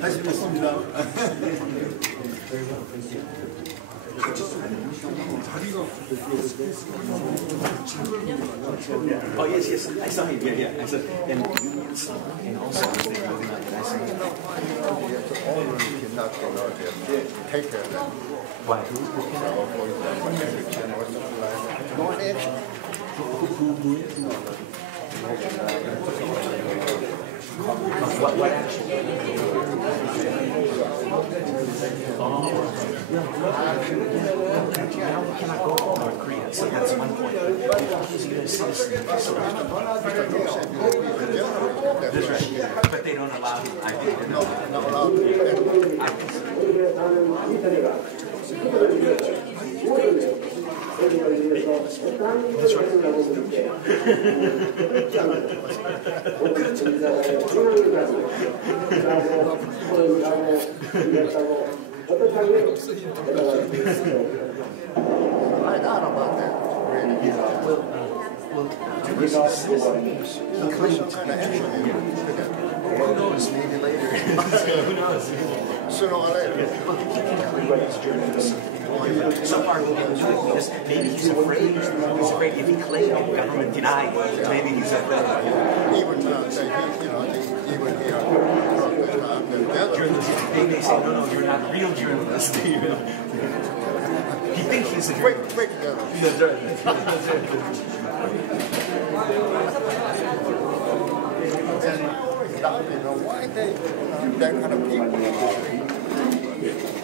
다시 뵙습니다. Oh yes, yes, I saw him. Yeah, yeah. I said, and unions, and also they were not nice. Take care of them. Why? What action? Now we cannot go to North Korea, so that's one point. He's a U.S. citizen, so that's right. But they don't allow him. I think they're not allowed. I think so. That's I don't know about that. Really. He claimed to be who knows, maybe later. Who knows? Sooner or later. So far, he didn't do it because maybe he's afraid. He's afraid if he claimed it, the government denied it. Maybe he's afraid. Even They say, no, you're not a real journalist. He thinks he's a journalist. Wait together. That's right. And why they, that kind of people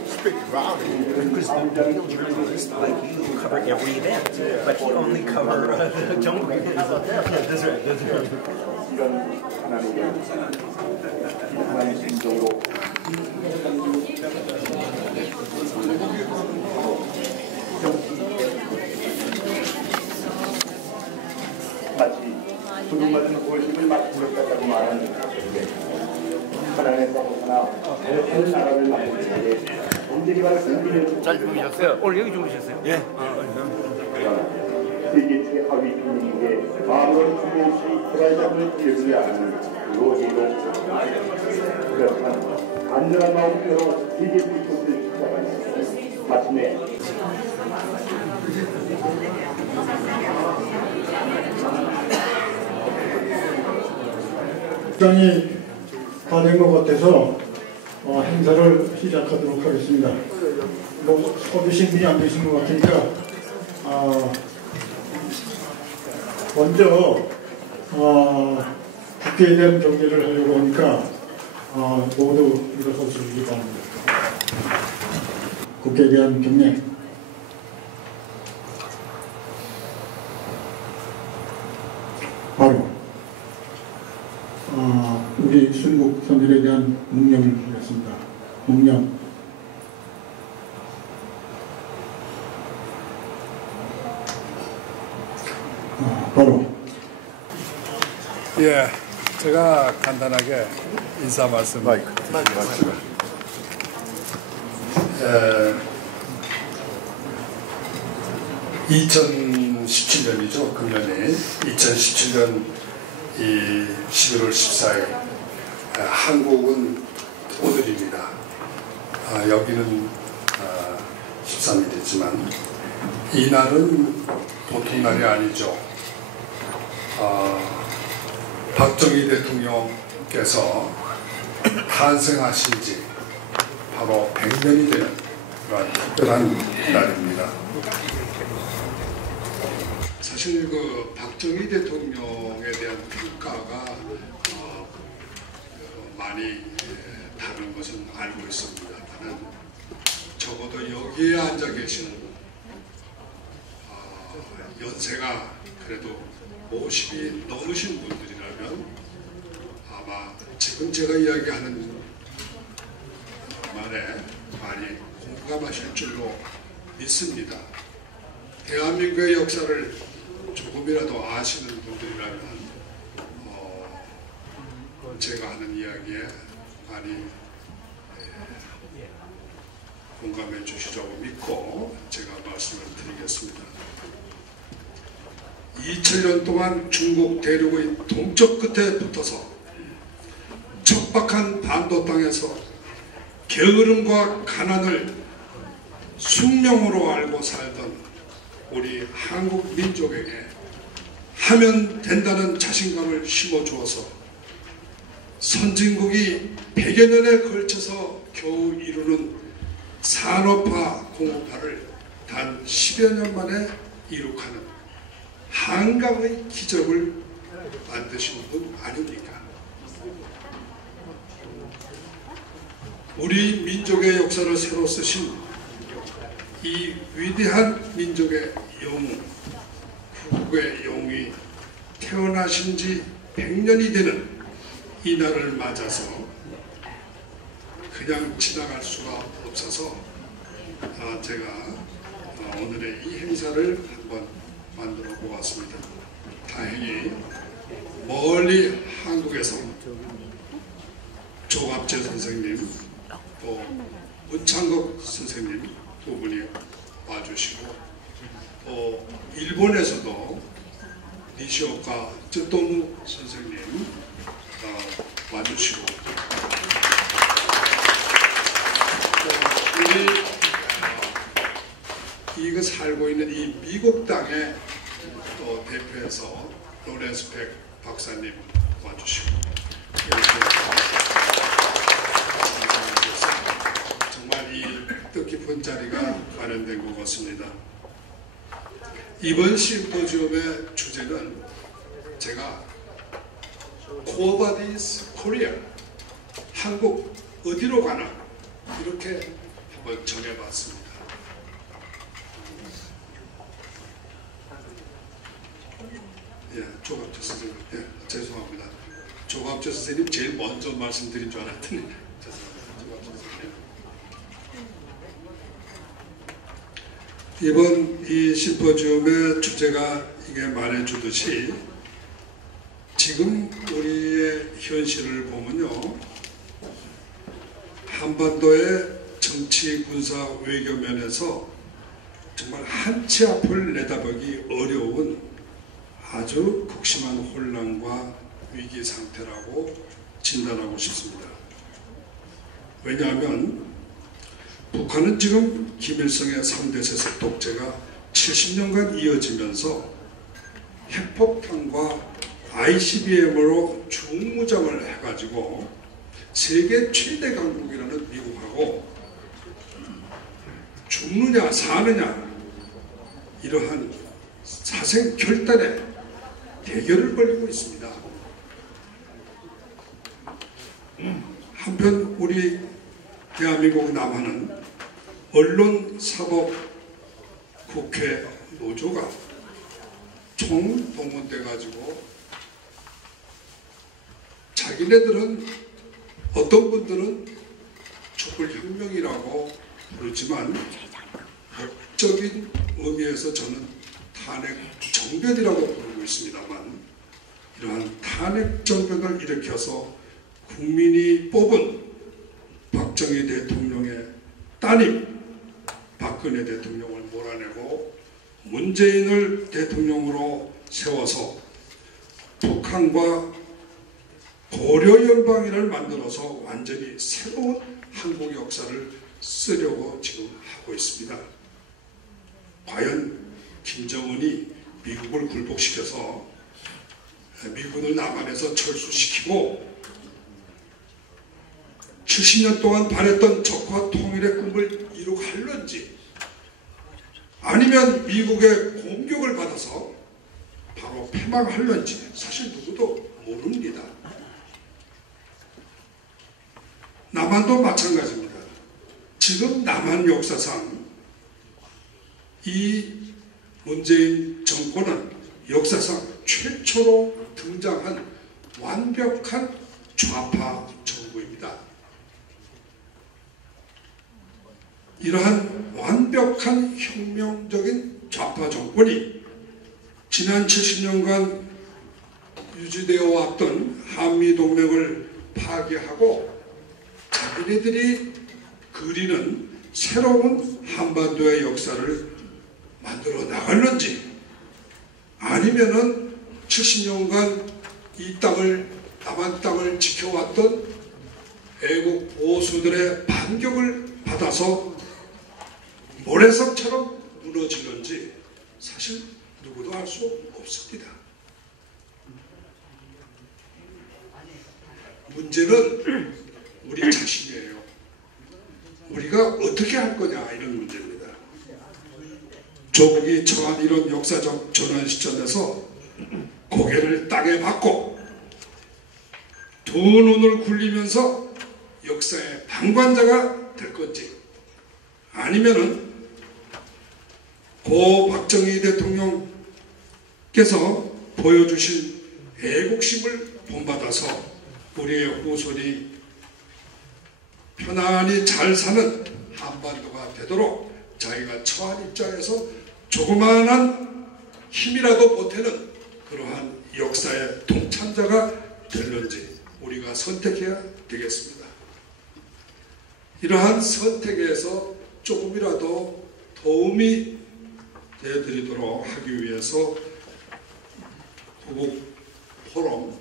speak rowdy? Because the real journalists, like you, cover every event, but he only cover jungle. That's right. That's right. 마치 구름받은 고심을 맡으셨다고 말하는 하나님에서 벗어나 새로운 나라를 만들 때에 온전히만 승리를 잘 주무셨어요? 오늘 여기 주무셨어요? 예. 세계 최하위 빈민국의 아무런 주의 없이 불안정을 이루지 않는 로지로 그렇지만 안전한 마음으로 세계 불꽃을 시작하니 마침내 시간이 다 된 것 같아서 행사를 시작하도록 하겠습니다. 뭐 서두신 분이 안 되신 것 같으니까 먼저 국회에 대한 경례를 하려고 하니까 모두 일어서 주시기 바랍니다. 국회에 대한 경례. 바로 우리 순국 선열에 대한 묵념을 드렸습니다. 묵념. 바로 예, 제가 간단하게 인사 말씀. 2017년이죠. 금년이 2017년 이 11월 14일 한국은 오늘입니다. 여기는 13일이지만 이 날은 보통 날이 아니죠. 박정희 대통령께서 탄생하신 지 바로 100년이 되는 그런 특별한 날입니다. 사실 그 박정희 대통령에 대한 평가가 많이 다른 것은 알고 있습니다만 적어도 여기에 앉아 계신 연세가 그래도 50이 넘으신 분들이라면 아마 지금 제가 이야기하는 말에 많이 공감하실 줄로 믿습니다. 대한민국의 역사를 조금이라도 아시는 분들이라면 제가 하는 이야기에 많이 공감해 주시라고 믿고 제가 말씀을 드리겠습니다. 2000년 동안 중국 대륙의 동쪽 끝에 붙어서 척박한 반도 땅에서 게으름과 가난을 숙명으로 알고 살던 우리 한국 민족에게 하면 된다는 자신감을 심어주어서 선진국이 100여 년에 걸쳐서 겨우 이루는 산업화, 공업화를 단 10여 년 만에 이룩하는 한강의 기적을 만드신 분 아닙니까? 우리 민족의 역사를 새로 쓰신 이 위대한 민족의 영웅, 후국의 영웅이 태어나신 지 100년이 되는 이 날을 맞아서 그냥 지나갈 수가 없어서 제가 오늘의 이 행사를 한번 만들어 보았습니다. 다행히 멀리 한국에서 조갑재 선생님 또 문창극 선생님 두 분이 와주시고 또 일본에서도 니시오카 쯔토무 선생님 와주시고 우리 이거 살고 있는 이 미국 땅에 또 대표해서 로렌스 백 박사님 와주시고 정말 이 뜻깊은 자리가 마련된 것 같습니다. 이번 심포지엄의 주제는 제가 Nobody's Korea, 한국 어디로 가나 이렇게 한번 정해봤습니다. 조갑재 선생님, 죄송합니다. 조갑재 선생님 제일 먼저 말씀드린 줄 알았더니 죄송합니다. 조갑재 선생님. 이번 이 심포지엄의 주제가 이게 말해주듯이 지금 우리의 현실을 보면요, 한반도의 정치, 군사, 외교 면에서 정말 한치 앞을 내다보기 어려운 아주 극심한 혼란과 위기 상태라고 진단하고 싶습니다. 왜냐하면 북한은 지금 김일성의 3대 세습 독재가 70년간 이어지면서 핵폭탄과 ICBM으로 중무장을 해가지고 세계 최대 강국이라는 미국하고 죽느냐 사느냐 이러한 사생결단의 대결을 벌이고 있습니다. 한편 우리 대한민국 남한은 언론사법 국회 노조가 총동원돼 가지고 자기네들은 어떤 분들은 촛불혁명이라고 부르지만 법적인 의미에서 저는 탄핵 정변이라고 부르고 있습니다만 이러한 탄핵 정변을 일으켜서 국민이 뽑은 박정희 대통령의 따님 박근혜 대통령을 몰아내고 문재인을 대통령으로 세워서 북한과 고려연방이를 만들어서 완전히 새로운 한국 역사를 쓰려고 지금 하고 있습니다. 과연 김정은이 미국을 굴복시켜서 미군을 남한에서 철수시키고 70년 동안 바랬던 적화 통일의 꿈을 이룩할런지 아니면 미국의 공격을 받아서 바로 패망할런지 사실 누구도 모릅니다. 남한도 마찬가지입니다. 지금 남한 역사상 이 문재인 정권은 역사상 최초로 등장한 완벽한 좌파 정부입니다. 이러한 완벽한 혁명적인 좌파 정권이 지난 70년간 유지되어 왔던 한미동맹을 파괴하고 자기네들이 그리는 새로운 한반도의 역사를 만들어 나갈는지 아니면은 70년간 이 땅을 남한 땅을 지켜왔던 애국 보수들의 반격을 받아서 모래성처럼 무너지는지 사실 누구도 알 수 없습니다. 문제는 우리 자신이에요. 우리가 어떻게 할 거냐 이런 문제입니다. 조국이 처한 이런 역사적 전환 시점에서 고개를 땅에 박고 두 눈을 굴리면서 역사의 방관자가 될 건지, 아니면은 고 박정희 대통령께서 보여주신 애국심을 본받아서 우리의 후손이 편안히 잘 사는 한반도가 되도록 자기가 처한 입장에서 조그마한 힘이라도 보태는 그러한 역사의 동참자가 되는지 우리가 선택해야 되겠습니다. 이러한 선택에서 조금이라도 도움이 되어드리도록 하기 위해서 구국 포럼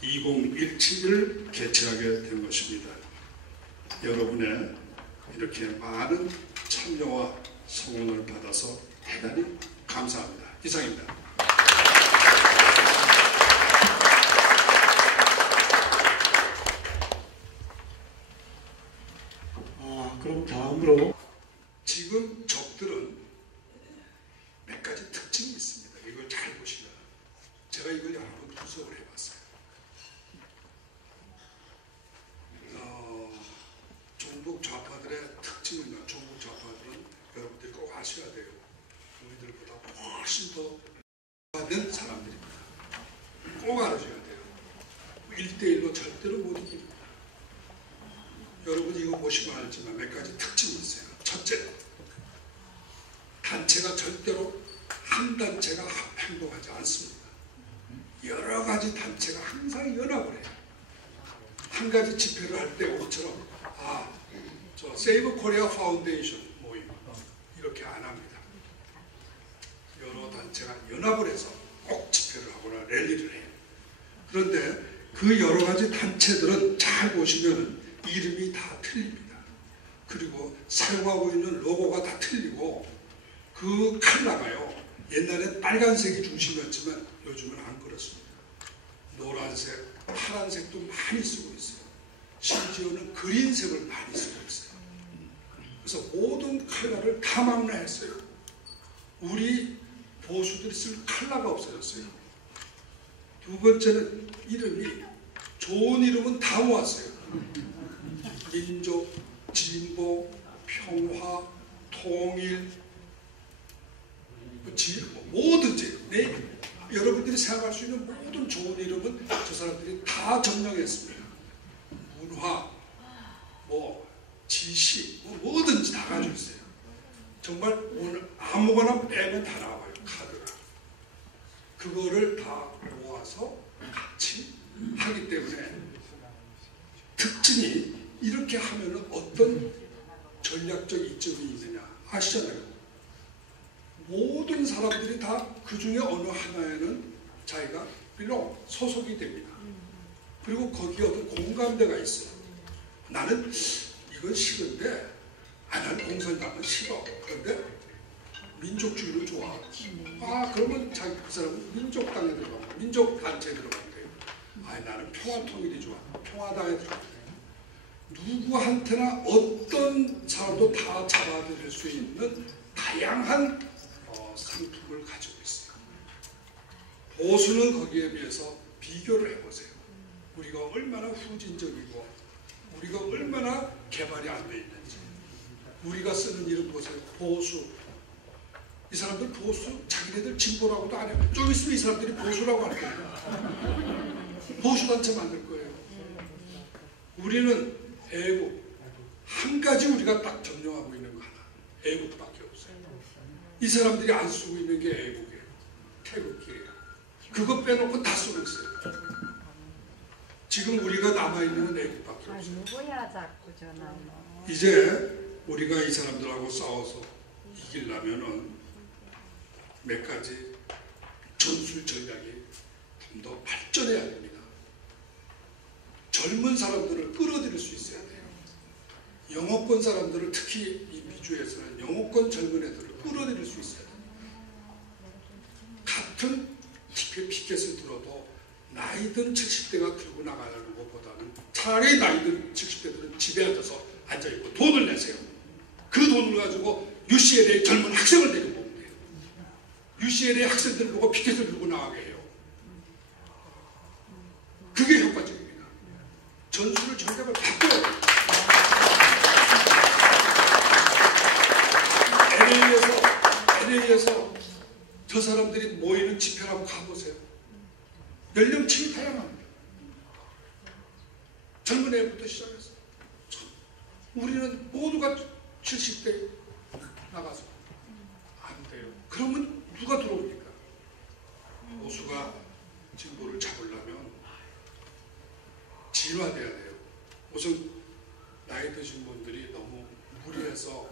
2017을 개최하게 된 것입니다. 여러분의 이렇게 많은 참여와 성원을 받아서 대단히 감사합니다. 이상입니다. 그럼 다음으로 지금 적들은 몇 가지 특징이 있습니다. 이걸 잘 보시면 제가 이걸 여러 번 분석을 해봤어요. 종북 좌파들의 특징은, 종북 좌파들은 여러분들이 꼭 아셔야 돼요. 우리들보다 훨씬 더 된 사람들입니다. 꼭 알아줘야 돼요. 1대1로 절대로 못 이깁니다. 여러분 이거 보시면 알지만 몇 가지 특징이 있어요. 첫째, 단체가 절대로 한 단체가 행동하지 않습니다. 여러 가지 단체가 항상 연합을 해요. 한 가지 집회를 할 때 우리처럼 저 세이브 코리아 파운데이션 모임 이렇게 안 합니다. 여러 단체가 연합을 해서 꼭 집회를 하거나 랠리를 해요. 그런데 그 여러 가지 단체들은 잘 보시면 이름이 다 틀립니다. 그리고 사용하고 있는 로고가 다 틀리고 그 컬러가요, 옛날에 빨간색이 중심이었지만 요즘은 안 그렇습니다. 노란색, 파란색도 많이 쓰고 있어요. 심지어는 그린색을 많이 쓰고 있어요. 그래서 모든 컬러를 다 망라했어요. 우리 보수들이 쓸 컬러가 없어졌어요. 두 번째는 이름이, 좋은 이름은 다 모았어요. 민족, 진보, 평화, 통일, 뭐든지 여러분들이 생각할 수 있는 모든 좋은 이름은 저 사람들이 다 점령했습니다. 문화, 지시, 뭐든지 다 가지고 있어요. 정말 오늘 아무거나 빼면 다 나와요. 카드가. 그거를 다 모아서 같이 하기 때문에 특징이, 이렇게 하면 어떤 전략적 이점이 있느냐 아시잖아요. 모든 사람들이 다 그 중에 어느 하나에는 자기가 소속이 됩니다. 그리고 거기에 어떤 공감대가 있어요. 나는 이건 싫은데, 나는 공산당은 싫어. 그런데 민족주의를 좋아. 그러면 그 사람은 민족당에 들어가고 민족단체에 들어가면 돼요. 나는 평화통일이 좋아. 평화당에 들어가면 돼요. 누구한테나 어떤 사람도 다 잡아들일 수 있는 다양한 상품을 가지고 있어요. 보수는 거기에 비해서 비교를 해보세요. 우리가 얼마나 후진적이고 우리가 얼마나 개발이 안 돼 있는지. 우리가 쓰는 이름 보세요. 보수. 이 사람들 보수, 자기네들 진보라고도 안 해요. 좀 있으면 이 사람들이 보수라고 할 거예요. 보수단체 만들 거예요. 우리는 애국, 한 가지 우리가 딱 점령하고 있는 거 하나, 애국밖에 없어요. 이 사람들이 안 쓰고 있는 게 애국이에요. 태극기예요. 그거 빼놓고 다 쓰고 있어요. 지금 우리가 남아있는 건 애국밖에 없어요. 누구야 자꾸 전화. 이제 우리가 이 사람들하고 싸워서 이기려면은 몇 가지 전술 전략이 좀 더 발전해야 됩니다. 젊은 사람들을 끌어들일 수 있어야 돼요. 영어권 사람들을, 특히 이 미주에서는 영어권 젊은 애들을 끌어들일 수 있어야 돼요. 같은 피켓을 들어도 나이든 70대가 들고 나가는 것보다는 차라리 나이든 70대들은 집에 앉아있고 돈을 내세요. 그 돈을 가지고 UCLA 젊은 학생을 데려오면 돼요. UCLA 학생들 보고 피켓을 들고 나가게 해요. 그게 효과적입니다. 전술을 전략을 바꿔야 돼요. LA에서 저 사람들이 모이는 집회를 한번 가보세요. 연령층이 다양합니다. 젊은 애부터 시작해서 우리는 모두가 70대 나가서 안 돼요. 그러면 누가 들어옵니까? 보수가 진보를 잡으려면 진화돼야 돼요. 우선 나이 드신 분들이 너무 무리해서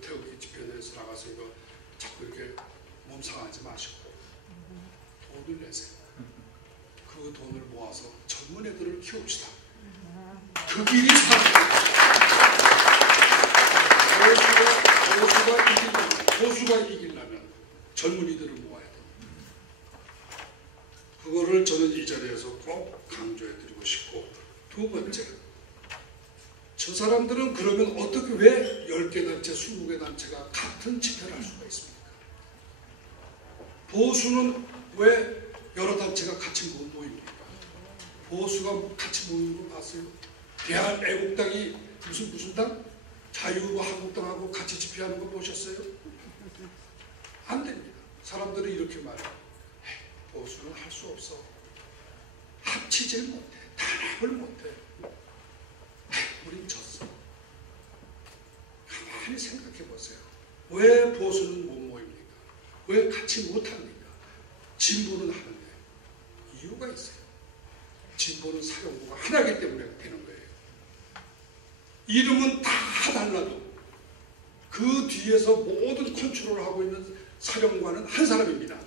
태극기 집회에서 나가서 이거 자꾸 이렇게 몸 상하지 마시고 돈을 내세요. 그 돈을 모아서 젊은 애들을 키웁시다. 그 길이 보수가 이기려면 젊은이들을 모아야 돼요. 그거를 저는 이 자리에서 꼭 강조해드리고 싶고, 두 번째, 저 사람들은 그러면 어떻게 왜 10개 단체, 20개 단체가 같은 집회를 할 수가 있습니까? 보수는 왜 여러 단체가 같이 모입니까? 보수가 같이 모이는 거 봤어요? 대한애국당이 무슨 당? 자유한국당하고 같이 집회하는 거 보셨어요? 안 됩니다. 사람들이 이렇게 말해요. 보수는 할 수 없어. 합치질 못해. 단합을 못해. 우린 졌어. 가만히 생각해 보세요. 왜 보수는 못 모입니까? 왜 같이 못합니까? 진보는 하는데 이유가 있어요. 진보는 사령부가 하나이기 때문에 되는 거예요. 이름은 다 달라도 그 뒤에서 모든 컨트롤을 하고 있는 사령관은 한 사람입니다.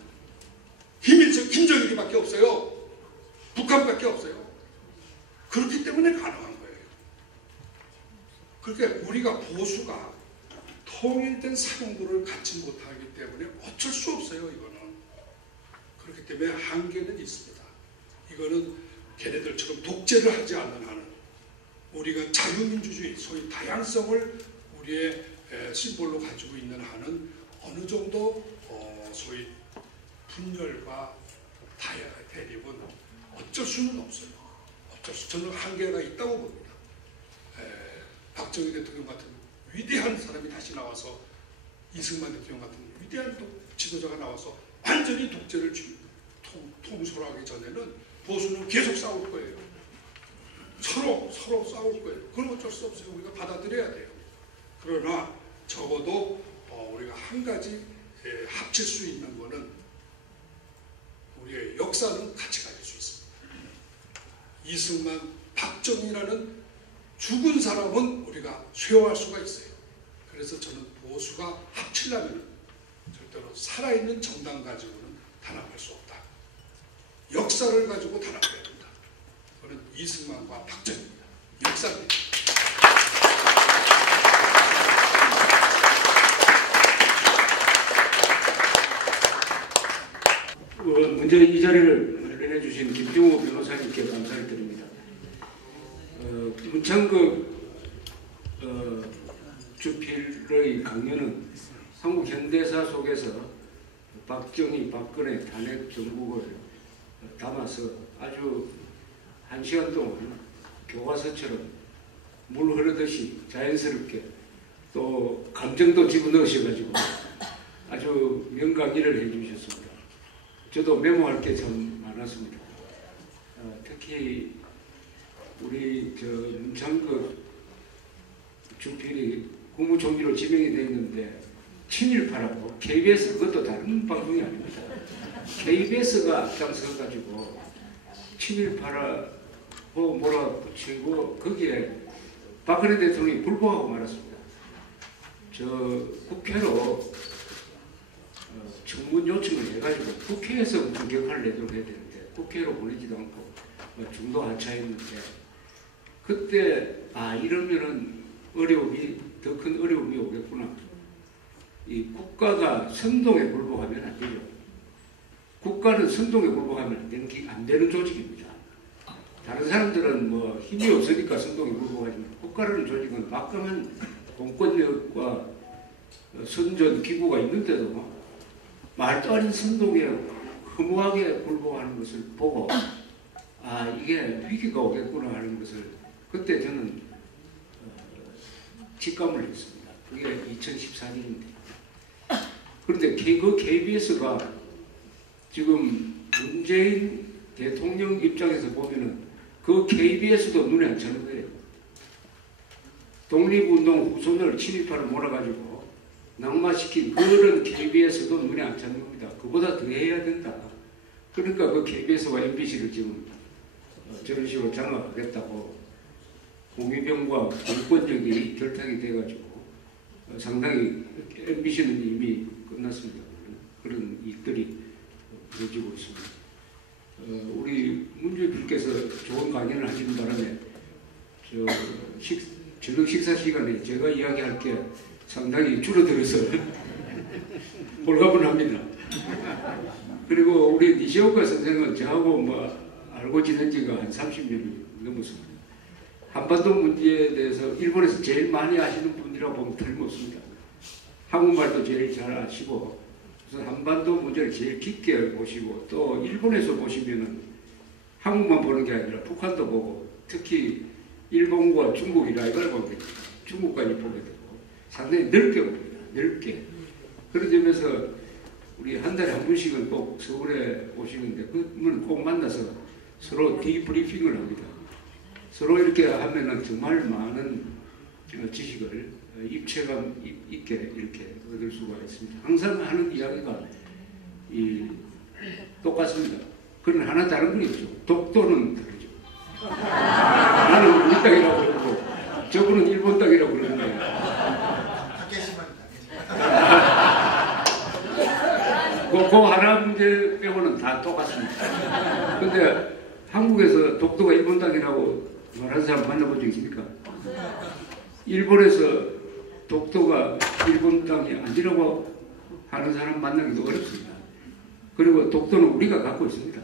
김정일이밖에 없어요. 북한밖에 없어요. 그렇기 때문에 가능한 거예요. 그러니까 우리가 보수가 통일된 사령부를 갖지 못하기 때문에 어쩔 수 없어요. 이거는. 그렇기 때문에 한계는 있습니다. 이거는 걔네들처럼 독재를 하지 않는 한은 우리가 자유민주주의, 소위 다양성을 우리의 심볼로 가지고 있는 한은 어느 정도 소위 분열과 대립은 어쩔 수는 없어요. 저는 한계가 있다고 봅니다. 박정희 대통령 같은 위대한 사람이 다시 나와서, 이승만 대통령 같은 위대한 지도자가 나와서 완전히 독재를 통솔하기 전에는 보수는 계속 싸울 거예요. 서로 싸울 거예요. 그건 어쩔 수 없어요. 우리가 받아들여야 돼요. 그러나 적어도 우리가 한 가지 합칠 수 있는 거는 우리의 역사는 같이 가질 수 있습니다. 이승만, 박정희라는 죽은 사람은 우리가 쇠화할 수가 있어요. 그래서 저는 보수가 합치려면 절대로 살아있는 정당 가지고는 단합할 수 없다. 역사를 가지고 단합해야 된다. 그는 이승만과 박정희입니다. 역사입니다. 먼저 이 자리를 마련해 주신 김종호 변호사님께 감사를 드립니다. 문창극 주필의 강연은 한국 현대사 속에서 박정희, 박근혜 탄핵 정국을 담아서 아주 1시간 동안 교과서처럼 물 흐르듯이 자연스럽게 또 감정도 집어넣으셔가지고 아주 명강의를 해주셨습니다. 저도 메모할 게 참 많았습니다. 특히 우리 문창극 주필이 국무총리로 지명이 됐는데 친일파라고, KBS 그것도 다른 방송이 아닙니다. KBS가 앞장서가지고 친일파라고 몰아붙이고 거기에 박근혜 대통령이 불복하고 말았습니다. 저 국회로 청문 요청을 해가지고 국회에서 무슨 격파를 내도록 해야 되는데 국회로 보내지도 않고 중도 하차했는데 그때 이러면은 어려움이 더 큰 어려움이 오겠구나. 이 국가가 선동에 굴복하면 안 되죠. 국가는 선동에 굴복하면 안 되는 조직입니다. 다른 사람들은 뭐 힘이 없으니까 선동에 굴복하지만 국가라는 조직은 막강한 공권력과 선전 기구가 있는데도 말도 아닌 선동에 허무하게 굴복하는 것을 보고 이게 위기가 오겠구나 하는 것을 그때 저는 직감을 했습니다. 그게 2014년인데 그런데 그 KBS가 지금 문재인 대통령 입장에서 보면은 그 KBS도 눈에 안 차는 거예요. 독립운동 후손을 친일파로 몰아가지고 낙마시킨 그런 KBS도 눈에 안 차는 겁니다. 그보다 더 해야 된다. 그러니까 그 KBS와 MBC를 지금 저런 식으로 장악하겠다고 공유병과 공권력이 결탁이 돼가지고 상당히 MBC는 이미 끝났습니다. 그런 일들이 벌어지고 있습니다. 우리 문주일께서 좋은 강연을 하시는 바람에 저녁 식사 시간에 제가 이야기할 게 상당히 줄어들어서 홀가분합니다. 그리고 우리 니시오카 선생은 저하고 뭐 알고 지낸 지가 한 30년이 넘었습니다. 한반도 문제에 대해서 일본에서 제일 많이 아시는 분이라고 보면 틀림없습니다. 한국말도 제일 잘 아시고 그래서 한반도 문제를 제일 깊게 보시고 또 일본에서 보시면은 한국만 보는 게 아니라 북한도 보고 특히 일본과 중국이 라이벌 관계 중국까지 보게 되고 상당히 넓게 봅니다. 넓게. 그런 점에서 우리 한 달에 한 번씩은 꼭 서울에 오시는데 그러면 꼭 만나서 서로 디브리핑을 합니다. 서로 이렇게 하면은 정말 많은 지식을 입체감 있게 이렇게 얻을 수가 있습니다. 항상 하는 이야기가 똑같습니다. 그건 하나 다른 건 있죠. 독도는 다르죠. 나는 우리 땅이라고 그러고 저분은 일본 땅이라고 그러는데 그 하나 문제 빼고는 다 똑같습니다. 근데 한국에서 독도가 일본 땅이라고 말하는 사람 만나본 적 있습니까? 일본에서 독도가 일본 땅이 아니라고 하는 사람 만나기도 어렵습니다. 그리고 독도는 우리가 갖고 있습니다.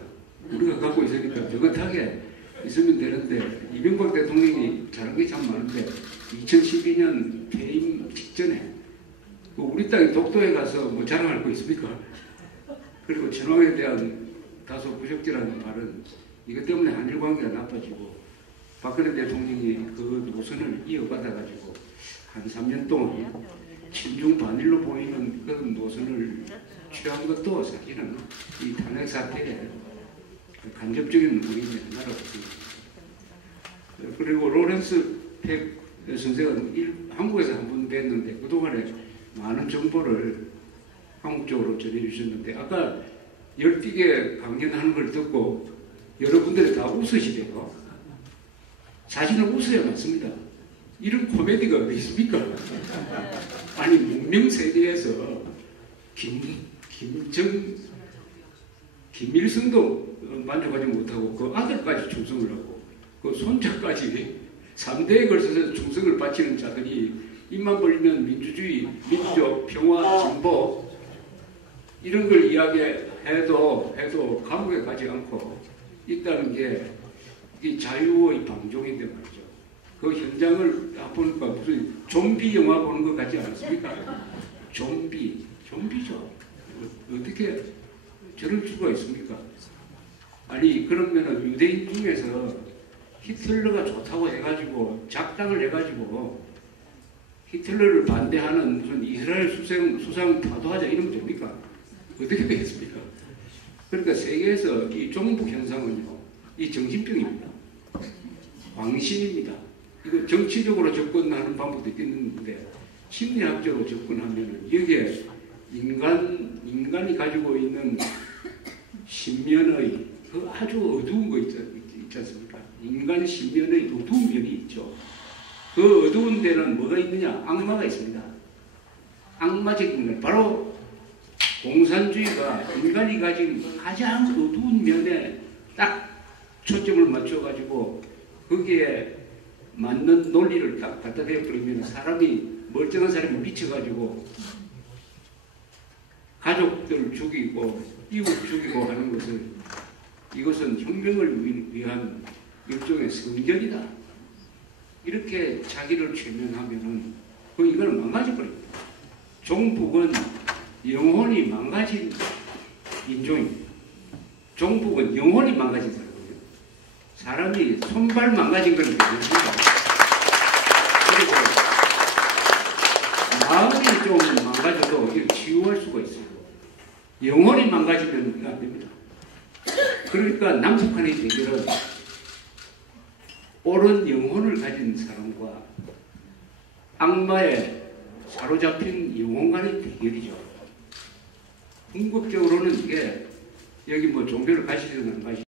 우리가 갖고 있으니까 느긋하게 있으면 되는데 이명박 대통령이 잘한 게 참 많은데 2012년 퇴임 직전에 우리 땅이 독도에 가서 뭐 자랑할 거 있습니까? 그리고 천황에 대한 다소 부적절한 말은 이것 때문에 한일 관계가 나빠지고 박근혜 대통령이 그 노선을 이어받아가지고 한 3년 동안 친중 반일로 보이는 그런 노선을 취한 것도 사실은 이 탄핵 사태에 간접적인 원인의 하나라고 생각합니다. 그리고 로렌스 팩 선생은 한국에서 한 번 뵀는데 그동안에 많은 정보를 한국 쪽으로 전해주셨는데 아까 열띠게 강연하는 걸 듣고 여러분들이 다 웃으시대요. 사실은 웃어야 맞습니다. 이런 코미디가 어디 있습니까? 아니 문명세계에서 김일성도 만족하지 못하고 그 아들까지 충성을 하고 그 손자까지 3대에 걸쳐서 충성을 바치는 자들이 입만 벌리면 민주주의, 민족, 평화, 진보 이런 걸 이야기해도 감옥에 가지 않고 있다는 게 이게 자유의 방종인데 말이죠. 그 현장을 딱 보니까 무슨 좀비 영화 보는 것 같지 않습니까? 좀비죠. 어떻게 저럴 수가 있습니까? 아니 그러면은 유대인 중에서 히틀러가 좋다고 해가지고 작당을 해가지고 히틀러를 반대하는 무슨 이스라엘 수상 타도하자 이러면 됩니까? 어떻게 되겠습니까? 그러니까 세계에서 이 종북 현상은요, 이 정신병입니다. 광신입니다. 이거 정치적으로 접근하는 방법도 있겠는데 심리학적으로 접근하면은 여기에 인간이 가지고 있는 신면의 그 아주 어두운 거 있지 않습니까? 인간 신면의 어두운 면이 있죠. 그 어두운 데는 뭐가 있느냐? 악마가 있습니다. 악마적인 면 바로 공산주의가 인간이 가진 가장 어두운 면에 딱 초점을 맞춰가지고 거기에 맞는 논리를 딱 갖다 대버리면 사람이 멀쩡한 사람이 미쳐가지고 가족들 죽이고 이웃 죽이고 하는 것을 이것은 혁명을 위한 일종의 성전이다. 이렇게 자기를 최면하면은 이거는 망가져버립니다. 종북은 영혼이 망가진 인종입니다. 종북은 영혼이 망가진 사람이에요. 사람이 손발 망가진 건 괜찮습니다. 그리고 마음이 좀 망가져도 이걸 치유할 수가 있어요. 영혼이 망가지면 안 됩니다. 그러니까 남북한의 대결은 옳은 영혼을 가진 사람과 악마에 사로잡힌 영혼 간의 대결이죠. 궁극적으로는 이게 여기 뭐 종교를 가시든 안 가시든